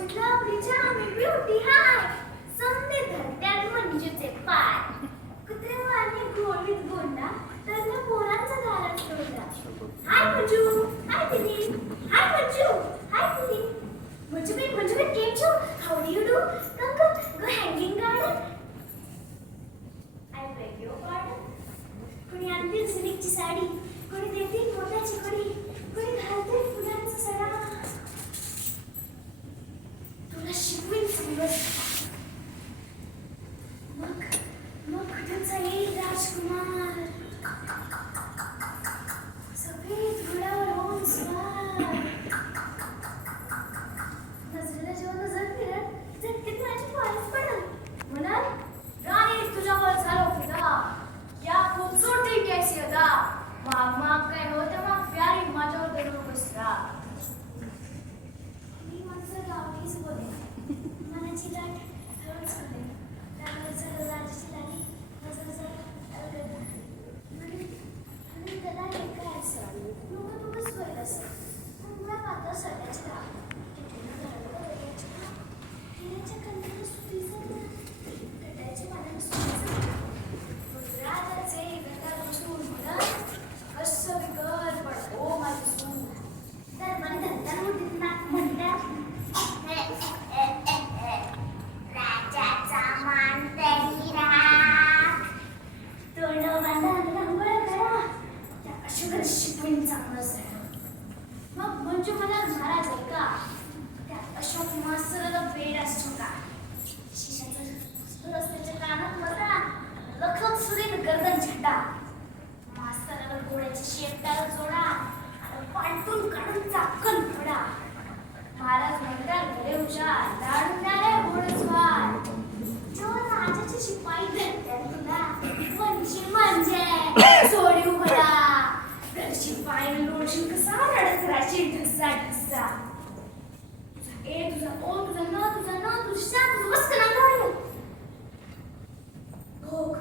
सुटला ब्रिजा मी ब्युटी हाय समने धरत्यात मंजूचे पाय कुत्रेवाने गोडीत गोंडा तर पोरांचा दारात तोडला हाय मंजू हाय दीदी हाय मंजू हाय दीदी मंजू बेन केम छो how do you do come go Hanging Garden I beg your pardon कोणी आणतील सिल्कची साडी कोणी देतील मोत्याची कडी कोणी घालते फुलांचा सडा तुला शिकवीन समज मग तुझा येईल राजकुमार सफेद घोड्यावर होऊन स्वार नजरेला जेव्हा नजर फिरत झटकेत माझी पायच पडल म्हणाल राणी तुझ्यावर झालो फिदा या खूबसूरती कैसी अदा माग काय होतं मग प्यारी माझ्यावर दडू बसला मी माझं गावठीच बोले मनाची गाठ हळूच बोले रागाचं राजाची लाली नजर अलगदा आणि त्याला एक काय असं लोक तू बस होईल असं कुंभळा पातळ सड्याची दाग हिऱ्याच्या कंदाला सुटीचं कटायच्या पाण्याला सुटीचं राजाचे गटार बसून म्हणत कसं विकर पडतो माझी सून तर मला धंदा म्हणतात राजाचा मान तरी राख तोंड बांधून रंगोळ करा त्या अशोक शिकवीन चांगलं सगळं मग मंजू मला महाराज आहे का त्या अशोक मास्तराला वेड असतो का शिशाचं रस्त्याच्या कानात मरा लखलख सुरीन गर्दन झेंडा मास्तराला घोड्याची शेपटाला जोडा आणि पालटून काढून चापकन फोडा महाराज म्हणतात घरे हुशार लाडून द्याले घोडेस्वार जो राजाचे शिपाई भेटतात तुला म्हणशील म्हणजे सोडी उभरा तर शिपाई लोळशील कसा रडत राशील ढसा ढसा ए तुझा ओ तुझा न तुझा न तुझा तुझं बस का ना भोग